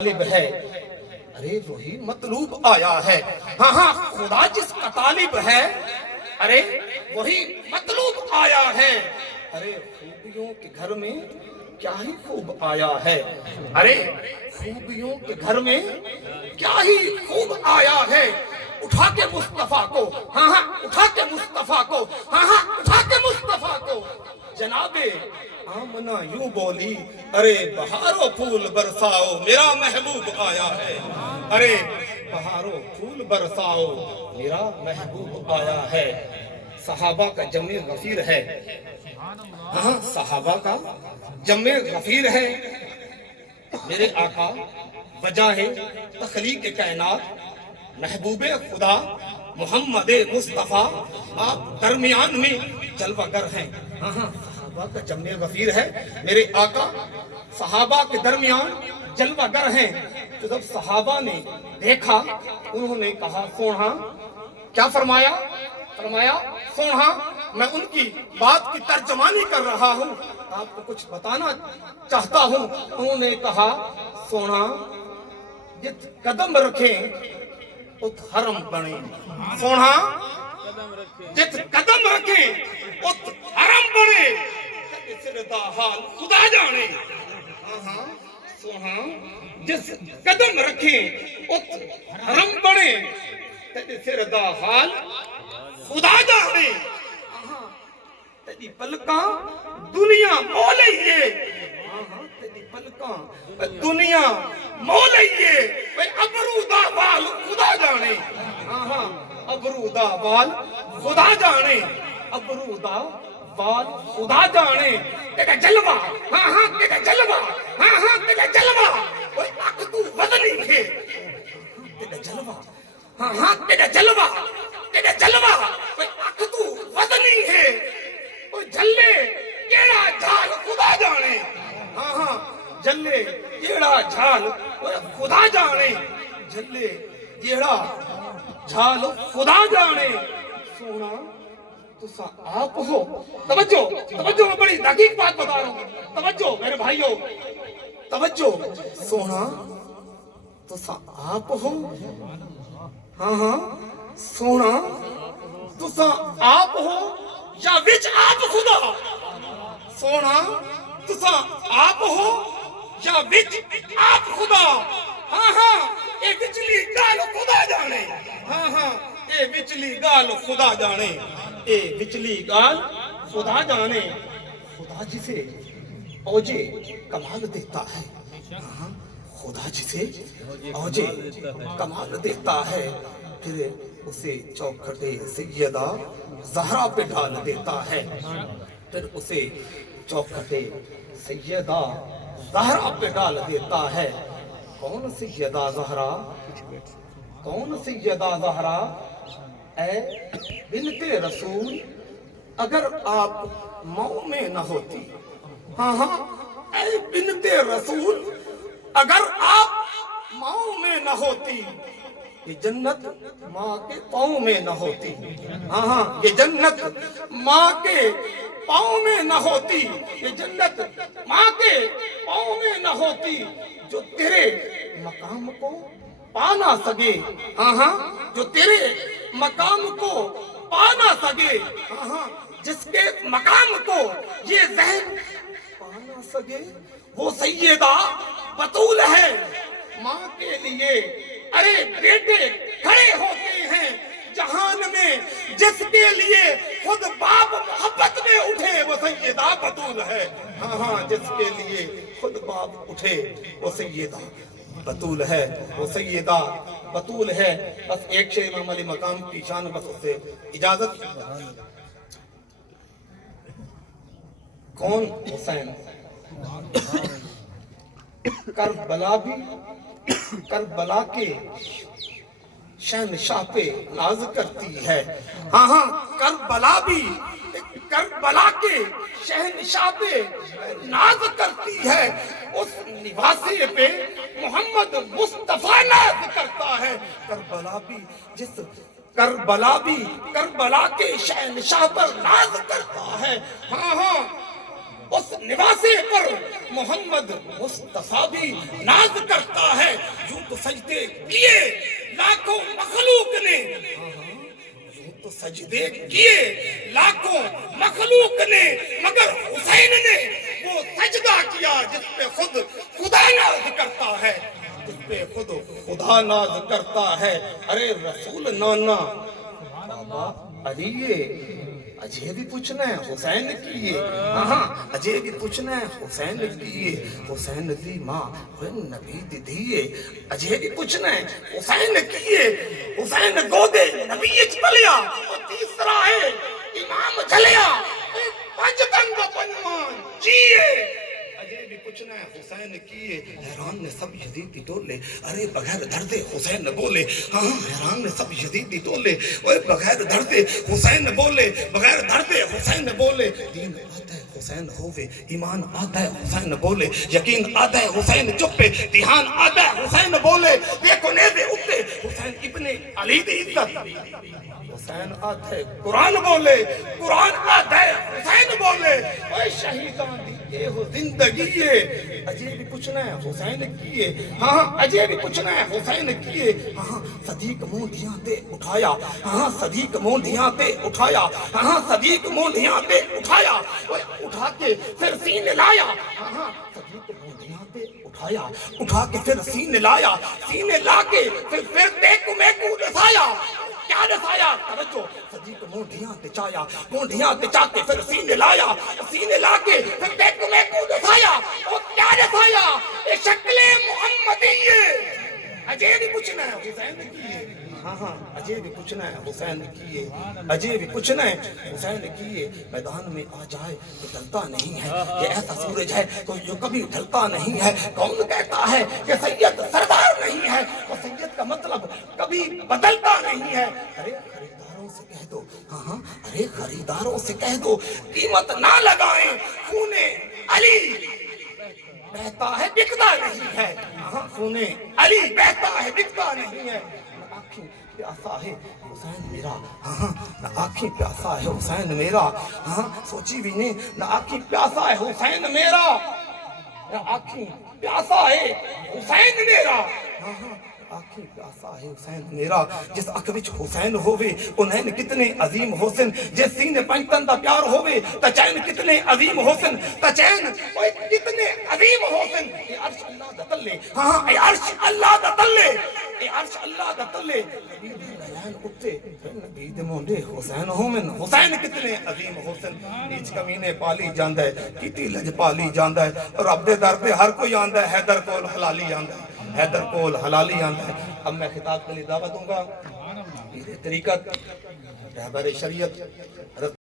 طالب ہے، ارے وہی مطلوب آیا ہے۔ ہاں ہاں خدا جس کا طالب ہے، ارے وہی مطلوب آیا ہے۔ ارے خوبیوں کے گھر میں کیا ہی خوب آیا ہے، ارے خوبیوں کے گھر میں کیا ہی خوب آیا ہے۔ اٹھا کے مصطفیٰ کو، ہاں ہاں اٹھا کے مصطفیٰ کو، ہاں ہاں اٹھا کے مصطفیٰ کو جناب آمنہ یوں بولی، ارے بہارو پھول برساؤ میرا محبوب آیا ہے۔ ارے بہارو پھول برساؤ میرا محبوب آیا ہے۔ صحابہ کا جمع غفیر ہے، ہاں صحابہ کا جمع غفیر ہے۔ میرے آقا وجہ تخلیق کائنات محبوب خدا محمد مصطفیٰ آپ درمیان میں جلوہ گر ہیں۔ ہاں ہاں صحابہ کا جمع غفیر ہے، میرے آقا صحابہ کے درمیان جلوہ گر ہیں۔ تو جب صحابہ نے دیکھا انہوں نے کہا سونا، کیا فرمایا؟ فرمایا سونا میں ان کی بات کی ترجمانی کر رہا ہوں، آپ کو کچھ بتانا چاہتا ہوں۔ انہوں نے کہا سونا جت قدم رکھیں ات حرم بنے، سونا جت قدم رکھیں ات حرم بنے، سر دا حال خدا جانے۔ ہاں سونا جس قدم رکھیں ات حرم بنے، سر دا حال خدا جانے۔ تیری پلکاں دنیا مو لئیے، تیری پلکاں دنیا مو لئیے، ابرو دا بال خدا جانے۔ ابرو دا بال خدا جانے، ابرو دا بال خدا جانے۔ تیرا جلوہ، ہاں ہاں تیرا جلوہ، ہاں ہاں تیرا جلوہ، اوہ اکھ تو وزنی ہے۔ تیرا جلوہ، ہاں ہاں تیرا جلوہ، تیرا جلوہ، اوہ اکھ تو وزنی ہے۔ اوہ جھلے کیڑا جھال خدا جانے، ہاں ہاں جھلے کیڑا جھال خدا جانے، جھلے کیڑا جھال خدا جانے۔ سونا تسا آپ ہو، توجہ توجہ میں بڑی دقیق بات بتا رہا ہوں، توجہ میرے بھائیوں توجہ۔ سونا تسا آپ ہو، ہاں ہاں سونا تسا آپ ہو یا وچ آپ خدا؟ سونا تسا آپ ہو یا وچ آپ خدا؟ ہاں ہاں اے وچلی گال خدا جانے، ہاں ہاں اے وچلی گال خدا جانے، اے وچلی گال خدا جانے۔ خدا جسے اوجے کمال دیتا ہے، ہاں خدا جسے اوجے کمال دیتا ہے، پھر اسے چوکھٹے سیدہ زہرا پہ ڈال دیتا ہے، پھر اسے چوکھٹے سیدہ زہرا پہ ڈال دیتا ہے۔ کون سیدہ زہرا؟ کون سیدہ زہرا؟ اے بنت رسول اگر آپ مئو میں نہ ہوتی، ہاں ہاں اے بنت رسول اگر آپ مئو میں نہ ہوتی، یہ جنت ماں کے پاؤں میں نہ ہوتی، ہاں ہاں یہ جنت ماں کے پاؤں میں نہ ہوتی، یہ جنت ماں کے پاؤں میں نہ ہوتی۔ جو تیرے مقام کو پا نہ سکے، ہاں ہاں جو تیرے مقام کو پا نہ سکے، ہاں ہاں جس کے مقام کو یہ ذہن پا نہ سکے، وہ سیدہ بطول ہے ماں کے لیے۔ ارے بیٹے کھڑے ہوتے ہیں جہان میں، جس کے لیے خود باپ محبت میں اٹھے وہ سیدہ بطول ہے، ہاں ہاں جس کے لیے خود باپ اٹھے وہ سیدہ بطول ہے، وہ سیدہ بطول ہے۔ بس ایک شے امام علی مقام کی شان، بس اس سے اجازت۔ کون حسین؟ کربلا بھی کربلا کے شہنشاہ پہ ناز کرتی ہے، ہاں ہاں کربلا بھی کربلا کے شہنشاہ پہ ناز کرتی ہے، اس نواسے پہ محمد مصطفیٰ ناز کرتا ہے۔ کربلا بھی جس کربلا بھی کربلا کے شہنشاہ پر ناز کرتا ہے، ہاں ہاں اس نواسے پر محمد مصطفیٰ بھی ناز کرتا ہے. یوں تو سجدے کیے لاکھوں مخلوق نے, یوں تو سجدے کیے لاکھوں مخلوق نے, مگر حسین نے وہ سجدہ کیا جس پہ خود خدا ناز کرتا ہے, جس پہ خود خدا ناز کرتا ہے. ارے رسول نانا بابا علی اجے بھی پوچھنا ہے حسین کیے, ہاں اجے بھی پوچھنا ہے حسین کیے. حسین دی ماں نبی دی دیے, اجے بھی پوچھنا ہے حسین کیے. حسین گودے نبی چلیا, اور تیسرا ہے امام چلیا, پنج تنگ پنمان جیے. اجے بھی پوچھنا ہے حسین کیے. حیران نے سب یزیدی ٹولے, ارے بغیر دردے حسین بولے. ہاں حیران نے سب یزیدی ٹولے, اوے بغیر دردے حسین بولے, بغیر دردے حسین بولے. دین آتا ہے حسین ہووے, ایمان آتا ہے حسین بولے, یقین آتا ہے حسین چپے, دھیان آتا ہے حسین بولے. دیکھو نیزے اٹھتے حسین ابن علی دی عزت, حسین آتا ہے قرآن بولے, قرآن آتا ہے حسین بولے. اوے شہیدان دی یہ ہو زندگی ہے, اجے بھی پوچھنا ہے حسین کیے. ہاں اجے بھی پوچھنا ہے حسین کیے. ہاں صدیق مونڈیاں تے اٹھایا, ہاں صدیق مونڈیاں تے اٹھایا, ہاں صدیق مونڈیاں تے اٹھایا, اٹھا کے پھر سینے لایا. ہاں صدیق مونڈیاں تے اٹھایا, اٹھا کے پھر سینے لایا, سینے لا کے پھر دیکھ میں کو دسایا. کیا دسایا توجہ, صدیق مونڈیاں تے چایا, مونڈیاں تے چا کے پھر سینے لایا, سینے لا کے پھر دیکھ میں کو دسایا. اور کیا دسایا, یہ شکل محمدیے. اجے بھی پوچھنا ہے حسین کیے. ہاں ہاں اجے بھی پوچھنا ہے حسین کیے, اجے بھی پوچھنا ہے حسین کیے. میدان میں آ جائے تو ڈلتا نہیں ہے, یہ ایسا سورج ہے کوئی جو کبھی ڈھلتا نہیں ہے. کون کہتا ہے کہ سید سردار نہیں ہے, اور سید کا مطلب کبھی بدلتا نہیں ہے. ارے خریداروں سے کہہ دو, ہاں ہاں ارے خریداروں سے کہہ دو قیمت نہ لگائیں, خون علی بہتا ہے بکتا نہیں ہے. ہاں خون علی بہتا ہے بکتا نہیں ہے. آنکھیں پیاسا ہے حسین میرا, ہاں نہ آنکھیں پیاسا ہے حسین میرا. ہاں سوچی بھی نہیں, نہ آنکھیں پیاسا ہے حسین میرا, نہ آنکھیں پیاسا ہے حسین میرا. ہاں ہاں آنکھیں پیاسا ہے حسین میرا. جس اکھ وچ حسین ہووے انہیں کتنے عظیم حسن, جس سینے پنج تن دا پیار ہووے تا چین کتنے عظیم حسن, تا چین کتنے عظیم حسن. اے عرش اللہ دا تلے, ہاں اے عرش اللہ دا تلے, اے عرش اللہ دا تلے. نبی دے لین اٹھتے نبی دے مونڈے حسین ہومن, حسین کتنے عظیم حسن. نیچ کمینے پالی جاندا ہے, کیتی لج پالی جاندا ہے, اور رب دے در تے ہر کوئی آندا ہے, حیدر کول حلالی آندا ہے, حیدر کول حلالی آندا ہے. اب میں خطاب کے لیے دعوت دوں گا پیر طریقت رہبر شریعت